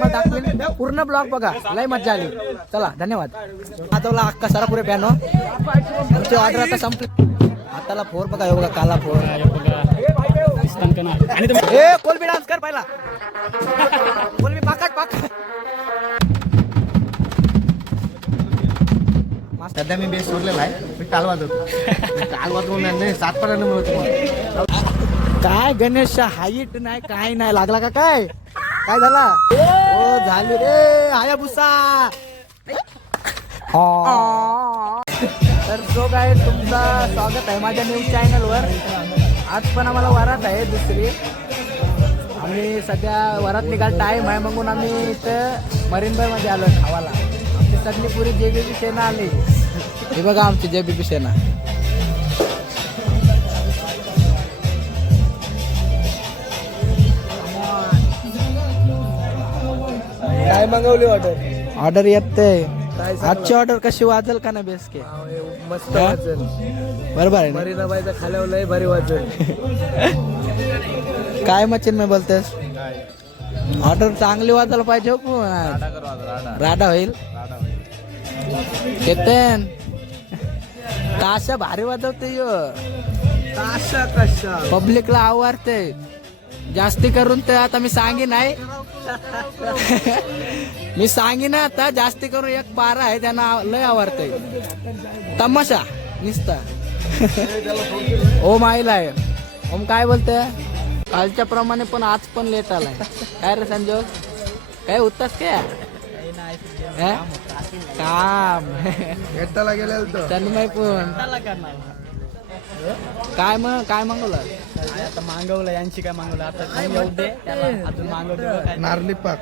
तुम्हाला दाखवेल. पूर्ण ब्लॉग बघा, लय मजा आली. चला धन्यवाद. आता अक्का सारा पुरे पॅनो आमची ऑर्डर आता संपली. हाताला फोर बघा, हे बघा काला फोर. ए कोलबी डान्स कर पहिला. कोलबी पाकाट पाक. सध्या मी बेस सोडलेला आहे. मी टाल वाजवतो. टाल वाजवून नाही 7पर्यंत मिळतो. काय गणेश हाईट नाही काय नाही लागला का काय झाला. हो झाली रे हायाबुसा. तर जो काय तुमचा स्वागत आहे माझ्या न्यूज चॅनलवर. आज पण आम्हाला वरात आहे दुसरी. आम्ही सध्या वरात निघाल टाईम आहे म्हणून आम्ही इथं मरीनबाई मध्ये आलो खावाला. आमची सगळी पुरी जेबीपी सेना आली. हे बघा आमची जेबीपी सेना. काय मागवली ऑर्डर येते. आजची ऑर्डर कशी वाजल का ना बेस के. मस्त वाजल. बरोबर आहे. मरीनाबाईचा खाल्यावर लय भारी वाजल. काय मचिन मी बोलतेस. ऑर्डर चांगली वाजायला पाहिजे. हो राडा होईल. केतन ताशा भारी वाजवते. ताशा कशा पब्लिकला आवडते जास्ती करून. तर आता मी सांगी नाही. मी सांगी ना आता जास्ती करून एक पारा आहे त्यांना लय आवडतंय. तमाशा निसता. ओम आईला आहे. ओम काय बोलते. कालच्या प्रमाणे पण आज पण लेट आलाय. काय रे संजोग काय होतास काय काम भेटायला गेलेलो तन्मय पण काय मागवलं. आता मागवलं यांची काय मागवलं आता येऊ दे त्याला अजून मागवलं. नारली पाक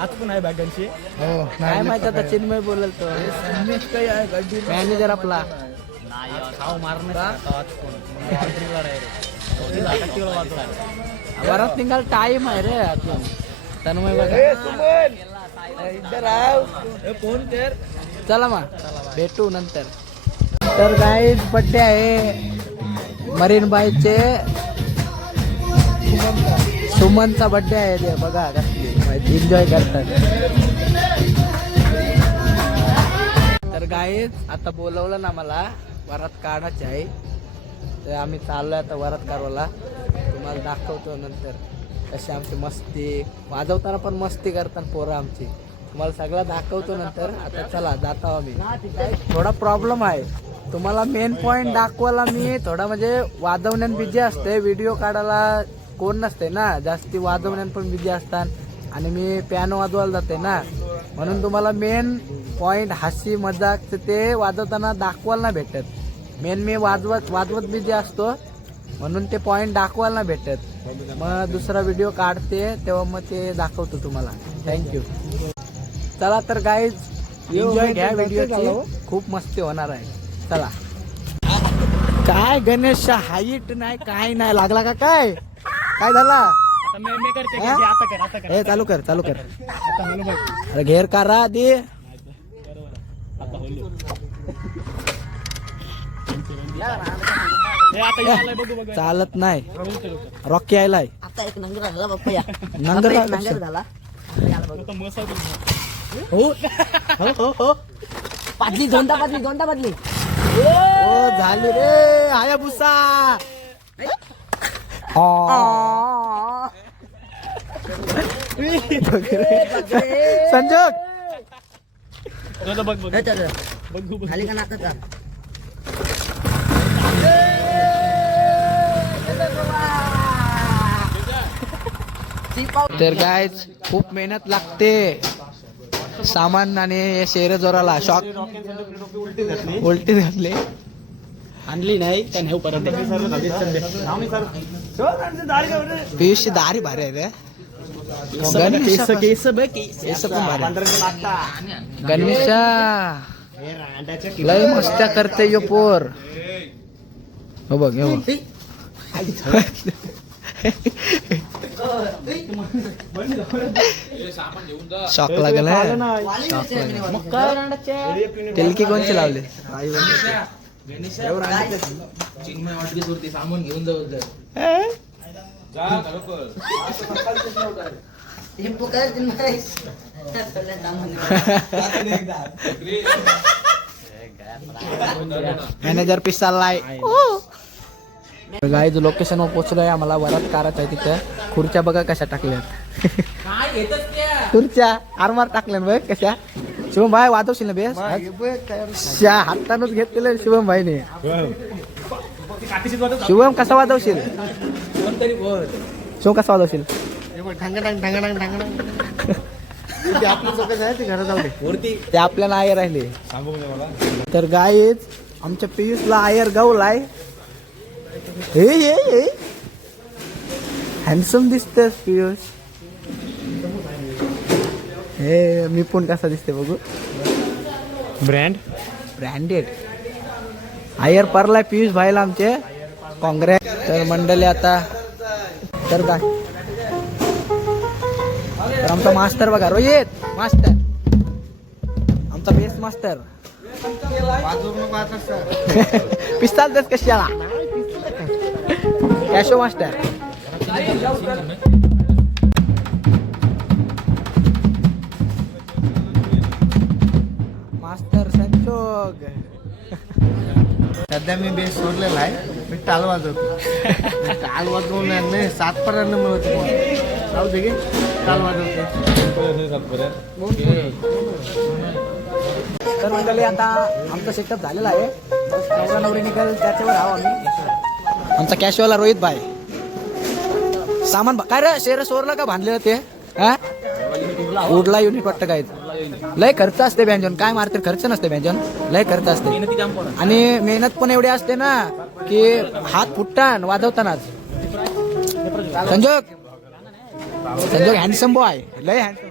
आज पण आहे बॅगांची. हो काय माहिती आता चिन्मय बोलल तो मॅनेजर आपला. वरात निघाल टाइम आहे रे अजून. तन्मय बघा फोन कर. चला मग भेटू नंतर. तर गाईज बड्डे आहे मरीनबाईचे. सुमनचा बड्डे आहे ते बघा कसली एन्जॉय करतात. तर गाईज आता बोलवलं ना मला वरात काढायची आहे. तर आम्ही चाललोय आता वरात काढवायला. तुम्हाला दाखवतो नंतर कशी आमची मस्ती. वाजवताना पण मस्ती करतात पोरं आमची. तुम्हाला सगळं दाखवतो नंतर. आता चला जातो आम्ही. थोडा प्रॉब्लेम आहे. तुम्हाला मेन पॉइंट दाखवायला मी थोडा म्हणजे वाजवण्यात बिझी असते. व्हिडिओ काढायला कोण नसते ना जास्ती. वाजवण्यात पण बिझी असतात आणि मी पियानो वाजवायला जाते ना. म्हणून तुम्हाला मेन पॉइंट हसी मजाक ते वाजवताना दाखवायला नाही भेटत. मेन मी वाजवत बिझी असतो म्हणून ते पॉइंट दाखवायला नाही भेटत. मग दुसरा व्हिडिओ काढते तेव्हा मग ते दाखवतो तुम्हाला. थँक्यू. चला तर गाईज एन्जॉय घ्या व्हिडिओची. खूप मस्ती होणार आहे. चला. काय गणेश हाईट नाही काय नाही लागला का काय झाला. हे चालू कर अरे घेर करा दे. चालत नाही. रॉकी आयलाय आता एक नंगर झाला बाप्पा. या नंगर नंगर झाला. हो पाटली दोंडा बदली. हो झाली रे हायाबुसा. संजोग खाली का नाका का. तर गायज खूप मेहनत लागते. सामान आणि शेर जोराला शॉक उलटी घातली. आणली नाही त्या नेऊ परत. पियुषची दारी भारी आहे रे. केस पण भारी. गणेशा लय मस्त्या करते यो पोर. हो बघ शॉक लागल. तिलकी कोणची लावली. सामान घेऊन जाऊ. टेम्पो काय मॅनेजर पीस चाललाय गाईज लोकेशनवर पोहोचलोय. आम्हाला वरात कारायचं आहे. तिथं खुर्च्या बघा कशा टाकल्यात. खुर्च्या आरमार टाकल्या बघ कशा. शिवम भाई वाजवशील ना बेस. हातानच घेतलेलं शिवम भाईने. शिवम कसा वाजवशील. शिवम कसा वाजवशील. ते आपल्याला आयर राहिले. तर गाईज आमच्या पियुषला आयर गावलाय. हे हॅन्डसम दिसतस पियुष. हे मी पण कसा दिसते बघू. ब्रँडेड आयर परलाय पियुष भाईला आमचे. काँग्रेस. तर मंडळी आता तर काय तर आमचा मास्टर बघा रोहित मास्टर. आमचा बेस्ट मास्टर. पिस्ताल दस कशाला कॅशो मास्टर. मास्टर संजोग. सध्या मी बेस सोडलेला आहे. मी टाल वाजवतो. टाल वाजवून नाही 7 पर्यंत मिळत राहू दे. टाल वाजवतो. तर मंडळी आता आमचा सेटअप झालेला आहे. नवरा नवरी निघाल त्याच्यावर आहो आम्ही. आमचा कॅशवाला रोहित भाई. सामान काय रे शेर सोरला का बांधलेलं ते. हा उडला युनिट वाटतं काय. लय खर्च असते व्यंजन. काय मारते खर्च नसते व्यंजन. लय खर्च असते आणि मेहनत पण एवढी असते ना की हात फुटतान वाजवतानाच. संजोग हँडसम बॉय. लय हँडसम.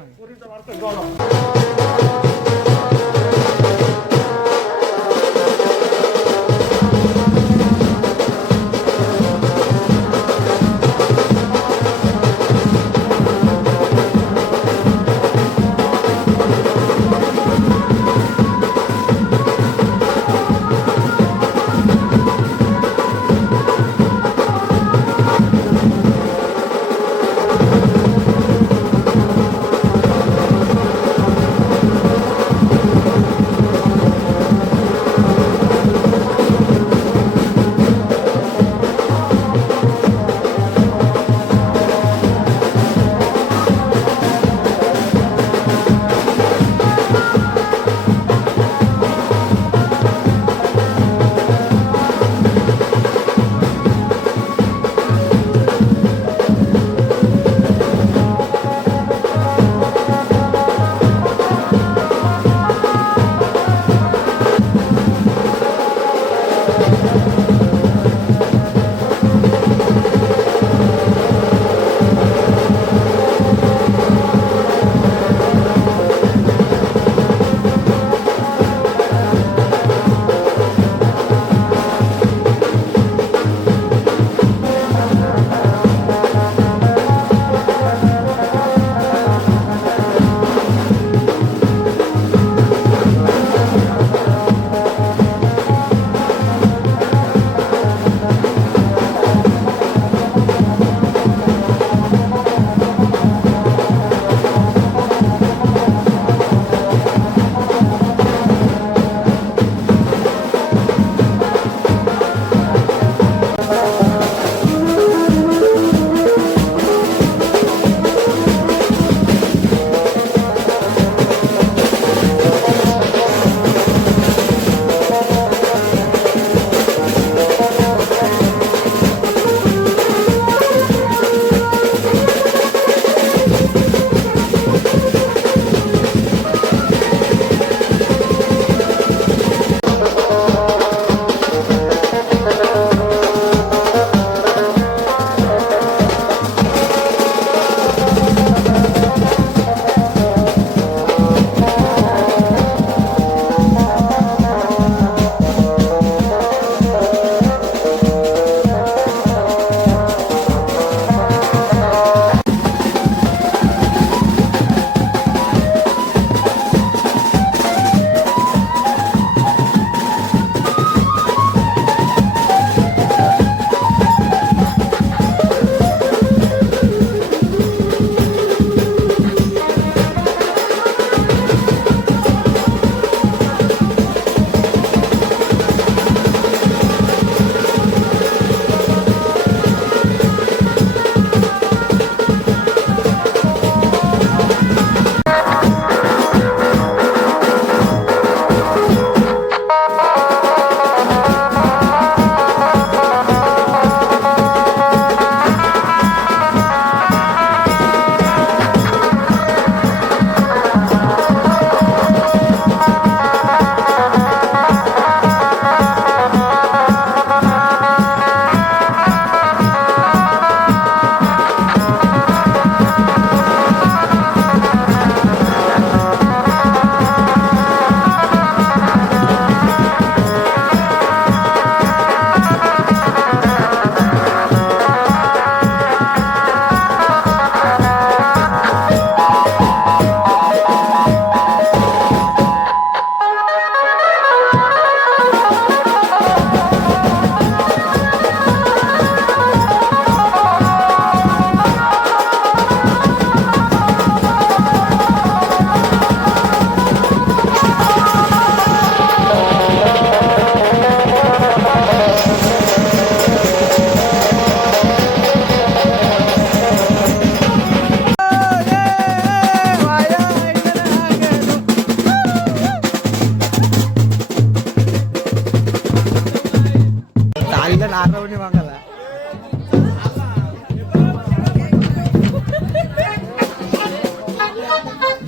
आरवणी मागायला.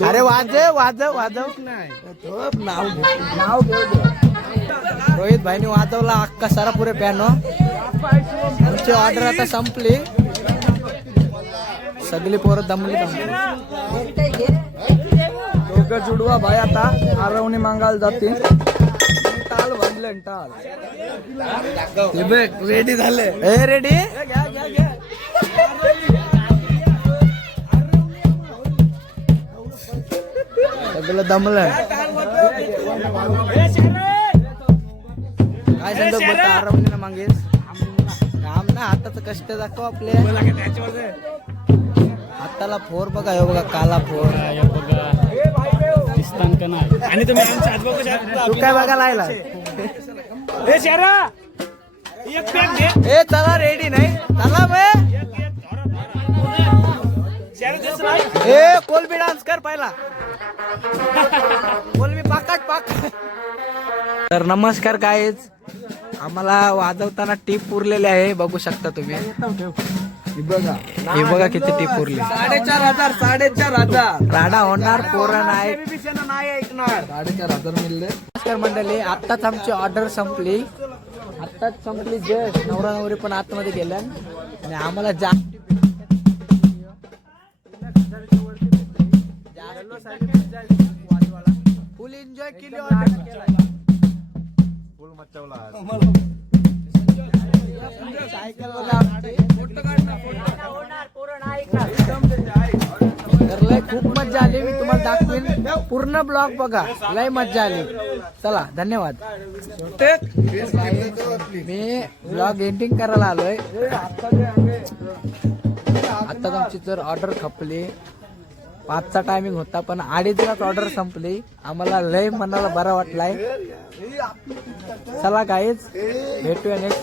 अरे वाजव वाजव वाजव नाही नाव घेऊ. रोहित भाईने वाजवला अक्का सारा पुरे पॅनो. आमची ऑर्डर आता संपली. सगळी पोरं दमली. दोघं जुडवा भाई आता आरवणी मागायला जाते. टाल बांधले टाल. रेडी झाले. ए रेडी. सगळं दमलं. काय सांगतो बघा आरवणीला मागेस काम ना हाताचं कष्ट दाखव आपले. हाताला फोर बघा. हे बघा काला फोर. आणि तुम्ही आमच्या आजोबा तू काय बघा लायला. ए चला रेडी नाही चला मग. ए कोलबी डान्स कर पहिला. कोलबी पाकाट पाक. तर नमस्कार गाईज. आम्हाला वाजवताना टीप उरलेले आहे बघू शकता तुम्ही. हे बघा किती टीप उरली. 4,500 राडा होणार पोरं नाही. नाही ऐकणार. 4,500 मिळले. नमस्कार मंडळी. आत्ताच आमची ऑर्डर संपली. आत्ताच संपली. जस्ट नवरा नवरी पण आतमध्ये गेल्या आणि आम्हाला फुल एन्जॉय केली. तर लय खूप मजा आली. मी तुम्हाला दाखवीन. पूर्ण ब्लॉग बघा. लय मजा आली. चला धन्यवाद. मी ब्लॉग एंडिंग करायला आलोय. आता आमची जर ऑर्डर खपली. 5चा टायमिंग होता पण 2:30लाच ऑर्डर संपली. आम्हाला लय मनाला बरा वाटलाय. चला गाईज भेटूया नेक्स्ट.